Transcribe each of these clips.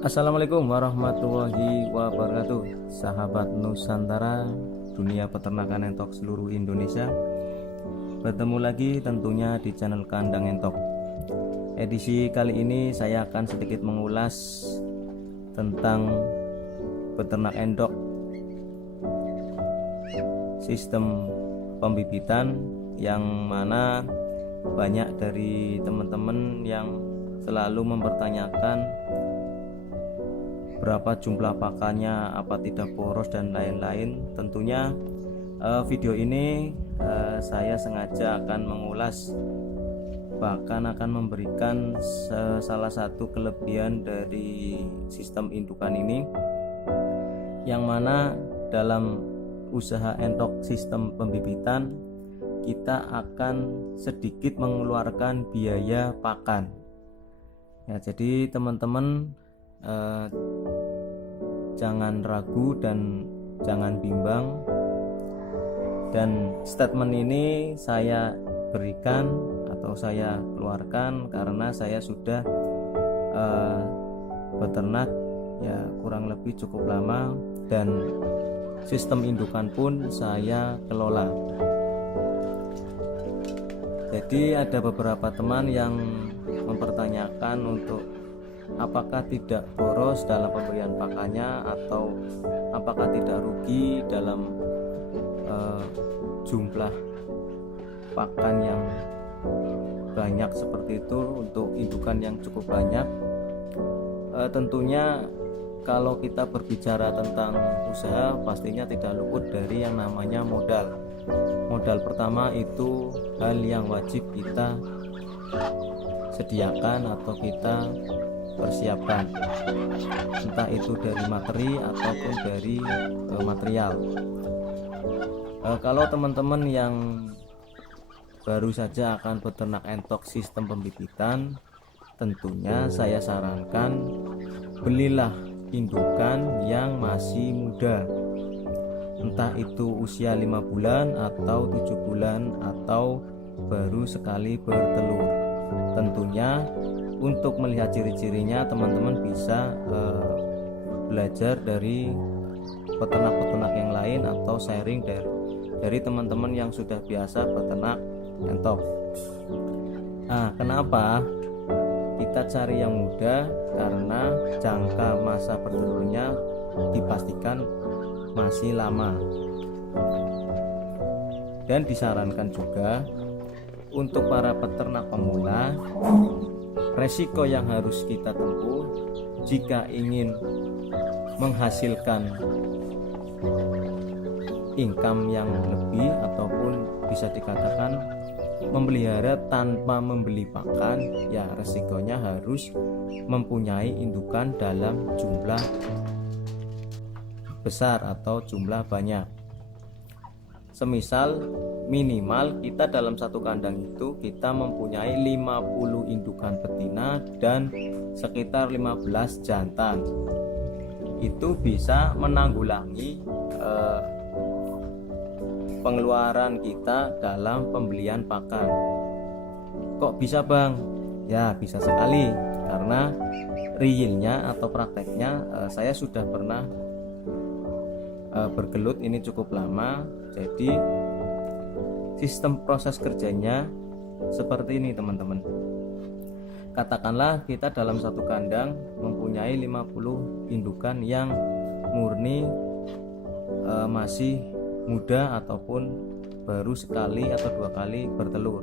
Assalamualaikum warahmatullahi wabarakatuh, sahabat Nusantara, dunia peternakan entok seluruh Indonesia. Bertemu lagi tentunya di channel Kandang Entok. Edisi kali ini saya akan sedikit mengulas tentang peternak endok, sistem pembibitan, yang mana banyak dari teman-teman yang selalu mempertanyakan berapa jumlah pakannya, apa tidak boros dan lain-lain. Tentunya video ini saya sengaja akan mengulas, bahkan akan memberikan salah satu kelebihan dari sistem indukan ini, yang mana dalam usaha entok sistem pembibitan kita akan sedikit mengeluarkan biaya pakan ya. Jadi teman-teman jangan ragu dan jangan bimbang, dan statement ini saya berikan atau saya keluarkan karena saya sudah beternak ya kurang lebih cukup lama, dan sistem indukan pun saya kelola. Jadi ada beberapa teman yang mempertanyakan untuk apakah tidak boros dalam pemberian pakannya, atau apakah tidak rugi dalam jumlah pakan yang banyak seperti itu untuk indukan yang cukup banyak. Tentunya kalau kita berbicara tentang usaha, pastinya tidak luput dari yang namanya modal. Modal pertama itu hal yang wajib kita sediakan atau kita persiapkan, entah itu dari materi ataupun dari material. Kalau teman-teman yang baru saja akan beternak entok sistem pembibitan, tentunya saya sarankan belilah indukan yang masih muda, entah itu usia 5 bulan atau 7 bulan atau baru sekali bertelur. Tentunya untuk melihat ciri-cirinya teman-teman bisa belajar dari peternak-peternak yang lain atau sharing dari teman-teman yang sudah biasa beternak entok. Nah, kenapa kita cari yang muda? Karena jangka masa bertelurnya dipastikan masih lama, dan disarankan juga untuk para peternak pemula, resiko yang harus kita tempuh jika ingin menghasilkan income yang lebih, ataupun bisa dikatakan memelihara tanpa membeli pakan, ya resikonya harus mempunyai indukan dalam jumlah besar atau jumlah banyak. Semisal minimal kita dalam satu kandang itu kita mempunyai 50 indukan betina dan sekitar 15 jantan. Itu bisa menanggulangi pengeluaran kita dalam pembelian pakan. Kok bisa bang? Ya bisa sekali, karena realnya atau prakteknya saya sudah pernah bergelut ini cukup lama. Jadi sistem proses kerjanya seperti ini teman-teman. Katakanlah kita dalam satu kandang mempunyai 50 indukan yang murni masih muda ataupun baru sekali atau 2 kali bertelur.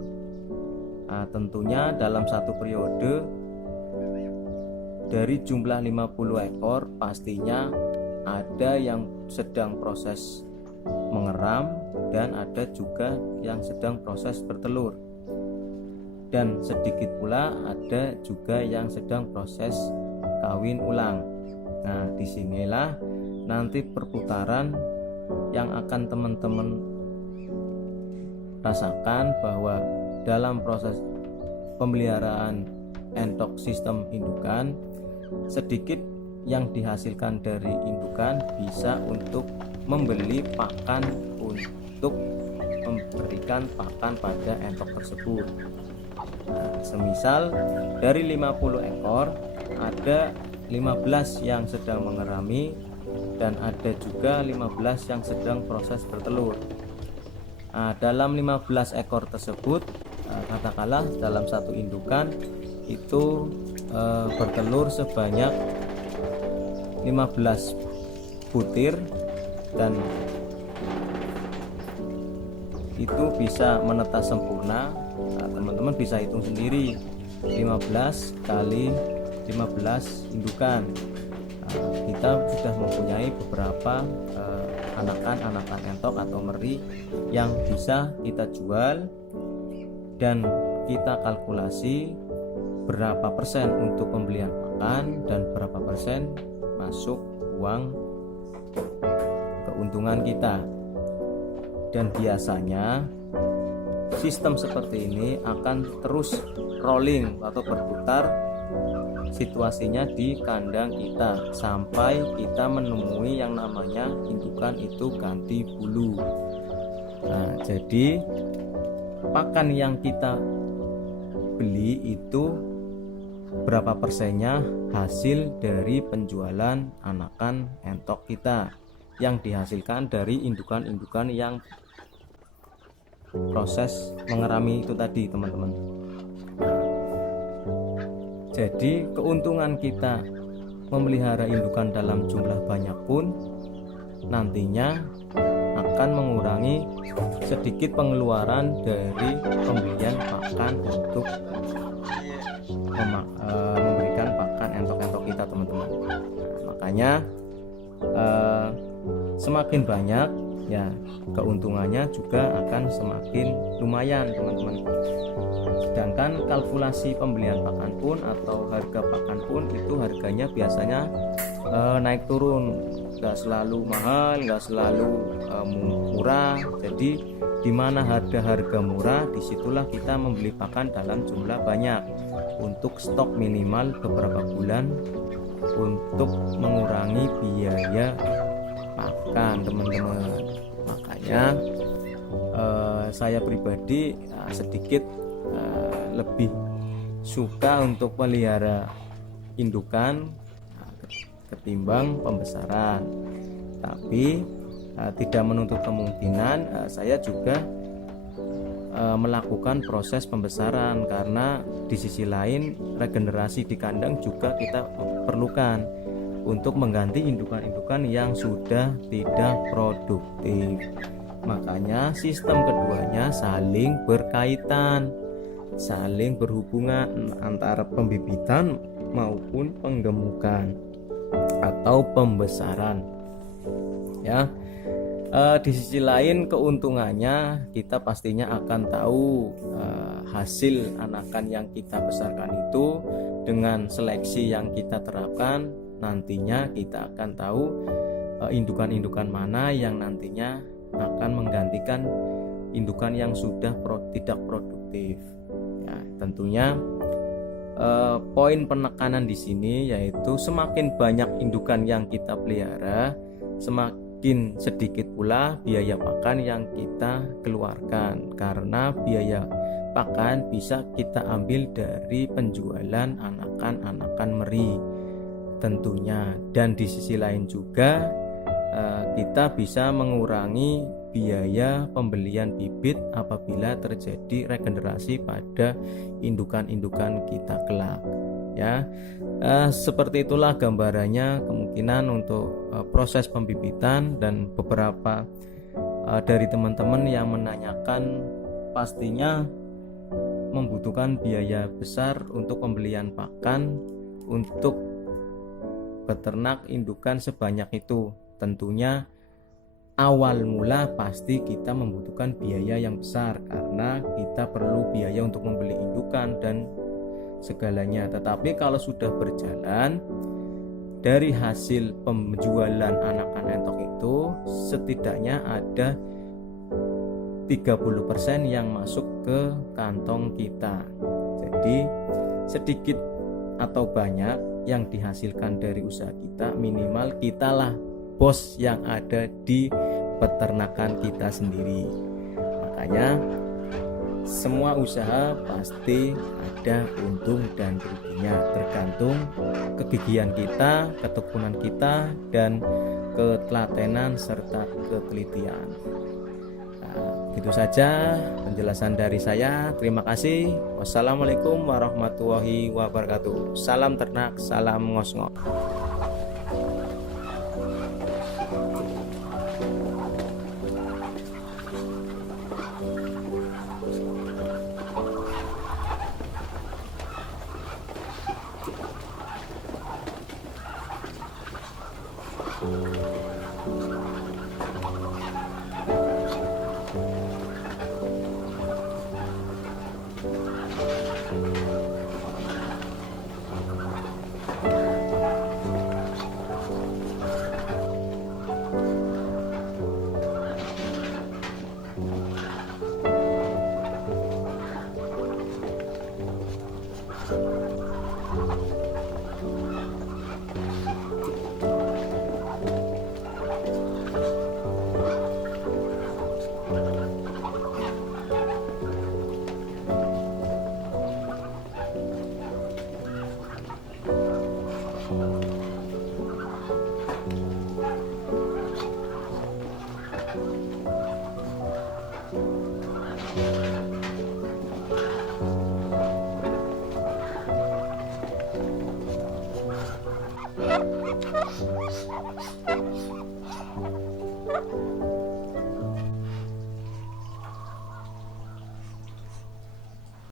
Nah, tentunya dalam satu periode dari jumlah 50 ekor pastinya ada yang sedang proses mengeram dan ada juga yang sedang proses bertelur, dan sedikit pula ada juga yang sedang proses kawin ulang. Nah, disinilah nanti perputaran yang akan teman-teman rasakan, bahwa dalam proses pemeliharaan entok sistem indukan, sedikit yang dihasilkan dari indukan bisa untuk membeli pakan untuk memberikan pakan pada entok tersebut. Nah, semisal dari 50 ekor ada 15 yang sedang mengerami, dan ada juga 15 yang sedang proses bertelur. Nah, dalam 15 ekor tersebut, katakanlah dalam satu indukan itu bertelur sebanyak 15 butir, dan itu bisa menetas sempurna. Nah, teman-teman bisa hitung sendiri, 15 kali 15 indukan. Nah, kita sudah mempunyai beberapa anakan entok atau meri yang bisa kita jual, dan kita kalkulasi berapa persen untuk pembelian pakan dan berapa persen masuk uang keuntungan kita. Dan biasanya sistem seperti ini akan terus rolling atau berputar situasinya di kandang kita sampai kita menemui yang namanya indukan itu ganti bulu. Nah, jadi pakan yang kita beli itu berapa persennya hasil dari penjualan anakan entok kita yang dihasilkan dari indukan-indukan yang proses mengerami itu tadi, teman-teman. Jadi keuntungan kita memelihara indukan dalam jumlah banyak pun nantinya akan mengurangi sedikit pengeluaran dari pembelian pakan untuk memberikan pakan entok-entok kita, teman-teman. Makanya semakin banyak ya keuntungannya juga akan semakin lumayan, teman-teman. Sedangkan kalkulasi pembelian pakan pun atau harga pakan pun itu harganya biasanya naik turun, nggak selalu mahal, nggak selalu murah. Jadi di mana harga murah, disitulah kita membeli pakan dalam jumlah banyak untuk stok minimal beberapa bulan untuk mengurangi biaya pakan, teman-teman. Makanya saya pribadi sedikit lebih suka untuk pelihara indukan ketimbang pembesaran. Tapi tidak menutup kemungkinan saya juga melakukan proses pembesaran, karena di sisi lain regenerasi di kandang juga kita perlukan untuk mengganti indukan-indukan yang sudah tidak produktif. Makanya sistem keduanya saling berkaitan, saling berhubungan antara pembibitan maupun penggemukan atau pembesaran. Ya, di sisi lain keuntungannya kita pastinya akan tahu hasil anakan yang kita besarkan itu dengan seleksi yang kita terapkan. Nantinya kita akan tahu indukan-indukan mana yang nantinya akan menggantikan indukan yang sudah tidak produktif. Ya, tentunya poin penekanan di sini yaitu semakin banyak indukan yang kita pelihara, semakin sedikit pula biaya pakan yang kita keluarkan, karena biaya pakan bisa kita ambil dari penjualan anakan-anakan meri tentunya. Dan di sisi lain juga kita bisa mengurangi biaya pembelian bibit apabila terjadi regenerasi pada indukan-indukan kita kelak. Ya, seperti itulah gambarannya kemungkinan untuk proses pembibitan. Dan beberapa dari teman-teman yang menanyakan pastinya membutuhkan biaya besar untuk pembelian pakan untuk beternak indukan sebanyak itu. Tentunya awal mula pasti kita membutuhkan biaya yang besar karena kita perlu biaya untuk membeli indukan dan segalanya. Tetapi kalau sudah berjalan, dari hasil penjualan anakan entok itu setidaknya ada 30% yang masuk ke kantong kita. Jadi sedikit atau banyak yang dihasilkan dari usaha kita, minimal kitalah bos yang ada di peternakan kita sendiri. Makanya semua usaha pasti ada untung dan ruginya, tergantung kegigihan kita, ketekunan kita, dan ketelatenan serta ketelitian. Nah, gitu saja penjelasan dari saya. Terima kasih. Wassalamualaikum warahmatullahi wabarakatuh. Salam ternak, salam ngos-ngos.